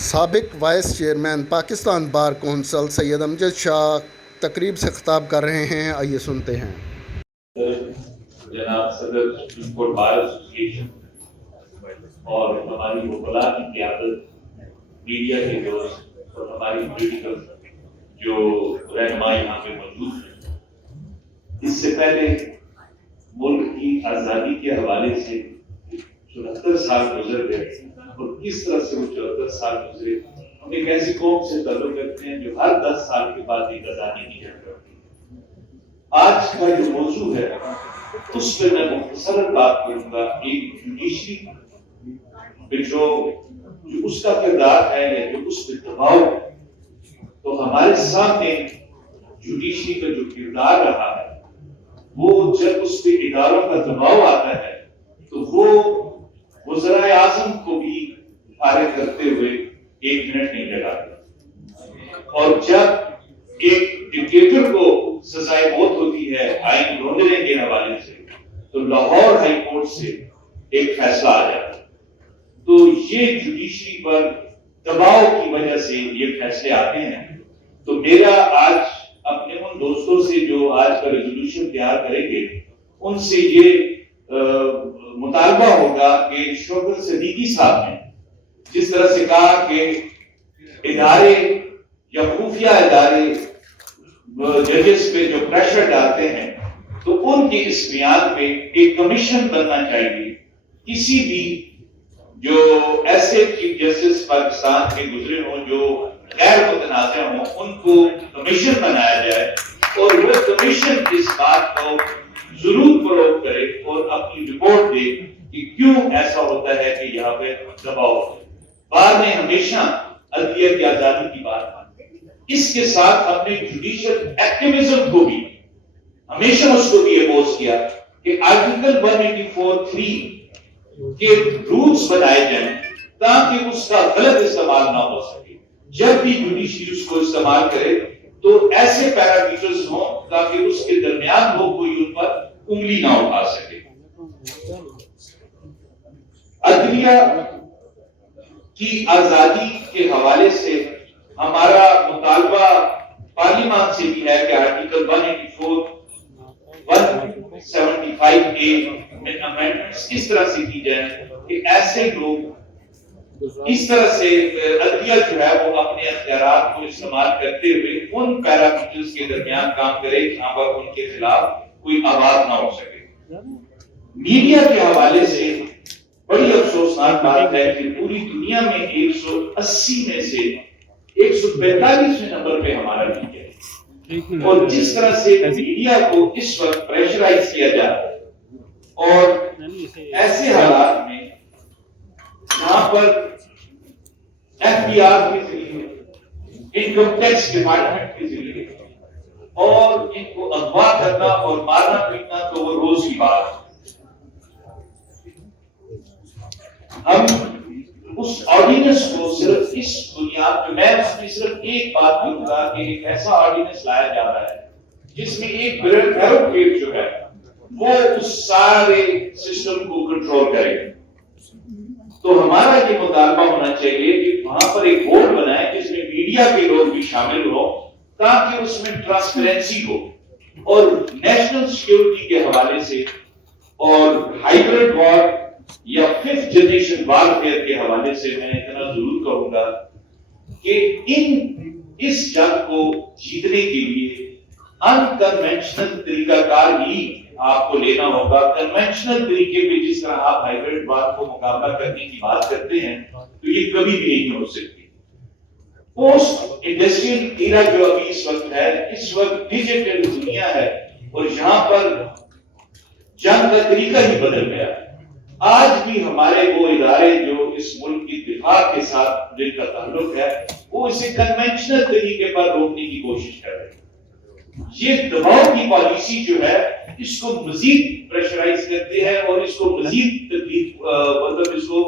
سابق vice chairman Pakistan bar council Syed Amjad Shah تقریب سے خطاب کر رہے ہیں، آئیے سنتے ہیں۔ جناب صدر سپریم کورٹ بار ایسوسی ایشن اور ہماری وکلاء کی قیادت، میڈیا کے دوست اور ہماری پولیٹیکل جو رہنما یہاں پہ موجود ہیں، اس سے پہلے ملک کی آزادی کے حوالے سے 74 سال گزر گئے اور کس طرح سے وہ 74 سال گزرے۔ ہم ایک ایسی قوم سے تعلق رکھتے ہیں جو ہر 10 سال کے بعد ایک آزادی کی جنگ کرتی ہے۔ آج کا جو موضوع ہے اس پہ میں مختصراً بات کروں گا۔ ایک جوڈیشری پہ جو اس کا کردار ہے یا جو اس پہ دباؤ ہے، تو ہمارے سامنے جوڈیشری کا جو کردار رہا ہے وہ جب اس پہ اداروں کا دباؤ آتا ہے تو وہ وزرائے اعظم کو بھی فارغ کرتے ہوئے 1 منٹ نہیں لگاتے، اور جب ایک ڈکٹیٹر کو سزائے موت ہوتی ہے آئین روندنے کے حوالے سے تو لاہور ہائی کورٹ سے ایک فیصلہ آ جاتا ہے۔ تو یہ جوڈیشری پر دباؤ کی وجہ سے یہ فیصلے آتے ہیں۔ تو میرا آج اپنے ان دوستوں سے جو آج کا ریزولوشن تیار کریں گے ان سے یہ مطالبہ ہوگا کہ شوکت صدیقی صاحب نے جس طرح سے کہا کہ ادارے یا خفیہ ادارے ججز پہ جو پریشر ڈالتے ہیں تو ان کی اس بیان پہ ایک کمیشن بننا چاہیے۔ کسی بھی جو ایسے چیف جسٹس پاکستان کے گزرے ہوں جو غیر متنازع ہوں ان کو کمیشن بنایا جائے اور وہ کمیشن اس بات کو ضرور فروغ کرے اور اپنی رپورٹ دے کہ کیوں ایسا ہوتا ہے کہ یہاں پہ دباؤ ہے۔ بار نے ہمیشہ عدلیہ کی آزادی کی بات کی، اس کے ساتھ اپنے جوڈیشل ایکٹیویزم کو بھی ہمیشہ اس کو بھی اپوز کیا کہ آرٹیکل 184(3) کے رولز بنائے جائیں تاکہ اس کا غلط استعمال نہ ہو سکے۔ جب بھی جوڈیشری اس کو استعمال کرے تو ایسے پیرامیٹرز ہوں تاکہ اس کے درمیان ہو کوئی ان پر انگلی نہ اٹھا سکے۔ عدلیہ کی آزادی کے حوالے سے ہمارا مطالبہ پارلیمان سے بھی ہے کہ آرٹیکل 184 175A میں امینڈمنٹس اس طرح سے کی جائیں کہ ایسے لوگ اس طرح سے عدلیہ جو ہے وہ اپنے اختیارات کو استعمال کرتے ہوئے ان پیرامیٹرز کے درمیان کام کرے جہاں پر ان کے خلاف کوئی آواز نہ ہو سکے۔ میڈیا کے حوالے سے بڑی افسوسناک بات ہے کہ پوری دنیا میں 180 میں سے 145ویں نمبر پہ ہمارا میڈیا ہے، اور جس طرح سے میڈیا کو اس وقت پریشرائز کیا جاتا ہے اور ایسے حالات میں یہاں پر ایف بی آر کے ذریعے، انکم ٹیکس ڈپارٹمنٹ کے ذریعے اور ان کو اغوا کرنا اور مارنا پیٹنا تو وہ روز کی بات ہے۔ ہم اس آرڈیننس کو صرف اس بنیاد پہ، میں اس میں صرف ایک بات کروں گا کہ ایک ایسا آرڈیننس لایا جا رہا ہے جس میں ایک بیوروکریٹ جو ہے وہ اس سارے سسٹم کو کنٹرول کرے۔ تو ہمارا یہ مطالبہ ہونا چاہیے کہ وہاں پر ایک بورڈ بنائے جس میں میڈیا کے لوگ بھی شامل ہوں تاکہ اس میں ٹرانسپیرنسی ہو، اور نیشنل سیکیورٹی کے حوالے سے اور ہائیبرڈ وار یا 5th جنریشن وارفیئر کے حوالے سے میں اتنا ضرور کہوں گا کہ اس جنگ کو جیتنے کے لیے انکنونشنل طریقہ کار ہی آپ کو لینا ہوگا۔ کنونشنل طریقے پہ جس طرح آپ ہائیبرڈ وار کو مقابلہ کرنے کی بات کرتے ہیں تو یہ کبھی بھی نہیں ہو سکتی۔ پوسٹ انڈسٹریل ایرا جو ابھی اس وقت ہے، اس وقت ڈیجیٹل دنیا ہے اور یہاں پر جنگ کا طریقہ ہی بدل گیا ہے۔ آج بھی ہمارے وہ ادارے جو اس ملک کی دفاع کے ساتھ جن کا تعلق ہے وہ اسے کنونشنل طریقے پر روکنے کی کوشش کر رہے ہیں۔ یہ دباؤ کی پالیسی جو ہے اس کو مزید پریشرائز کرتے ہیں اور اس کو مزید تکلیف مطلب اس کو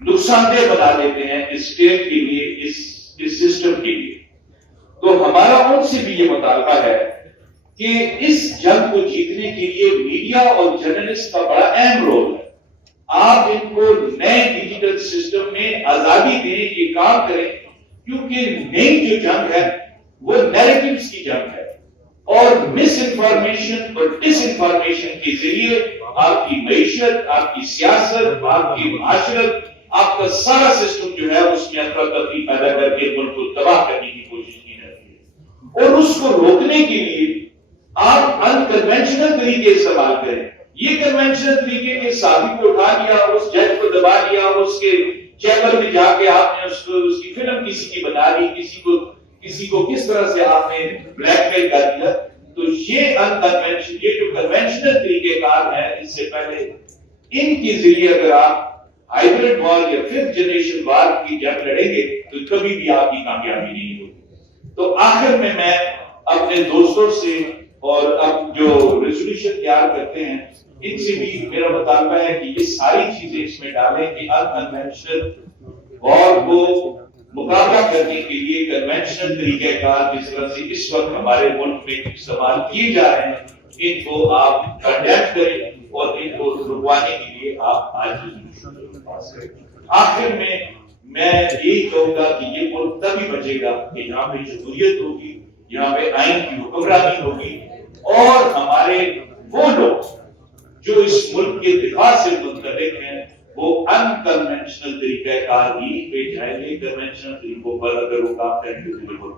نقصان دہ بنا دیتے ہیں اس اسٹیٹ کے لیے، اس سسٹم کے لیے۔ تو ہمارا ان سے بھی یہ مطالبہ ہے کہ اس جنگ کو جیتنے کے لیے میڈیا اور جرنلسٹ کا بڑا اہم رول ہے۔ آپ ان کو نئے ڈیجیٹل سسٹم میں آزادی دیں، یہ کام کریں، کیونکہ نئی جو جنگ ہے وہ نیریٹیوز کی جنگ ہے، اور مس انفارمیشن اور ڈس انفارمیشن کے ذریعے آپ کی معیشت، آپ کی سیاست، آپ کی معاشرت، آپ کا سارا سسٹم جو ہے اس میں افراتفری پیدا کر کے ملک کو تباہ کرنے کی کوشش کی جاتی ہے، اور اس کو روکنے کے لیے آپ انکنونشنل طریقے استعمال کریں۔ یہ کنونشنل طریقے کے صحافی کو اٹھا لیا، اس جج کو دبا لیا، اس کے چیمبر میں جا کے آپ نے اس کی فلم کسی کی بنا لی، کسی کو کس طرح سے آپ نے بلیک میل کر دیا۔ تو یہ یہ جو کنونشنل طریقے کار ہے، اس سے پہلے ان کے ذریعے اگر آپ ہائیبرڈ وار یا 5th جنریشن وار کی جنگ لڑیں گے تو کبھی بھی آپ کی کامیابی نہیں ہوگی۔ تو آخر میں اپنے دوستوں سے اور اب جو ریزولوشن تیار کرتے ہیں ان سے بھی میرا مطالبہ ہے کہ یہ ساری چیزیں اس میں ڈالیں کہ انکنونشنل وار کو مقابلہ کرنے کے لیے کنونشنل طریقہ کار جس طرح سے اس وقت ہمارے ملک میں استعمال کیے جا رہے ہیں ان کو آپ کنڈیم کریں اور ان کو رکوانے کے لیے آپ آج پاس کریں۔ آخر میں یہی کہوں گا کہ یہ ملک تبھی بچے گا کہ یہاں پہ جمہوریت ہوگی، یہاں پہ آئین کی حکمرانی ہوگی، اور ہمارے وہ لوگ جو اس ملک کے دفاع سے منسلک ہیں وہ انکنونشنل طریقہ کار ہی پہ جائیں گے۔ کنونشنل طریقوں پر اگر وہ کام کریں گے تو بالکل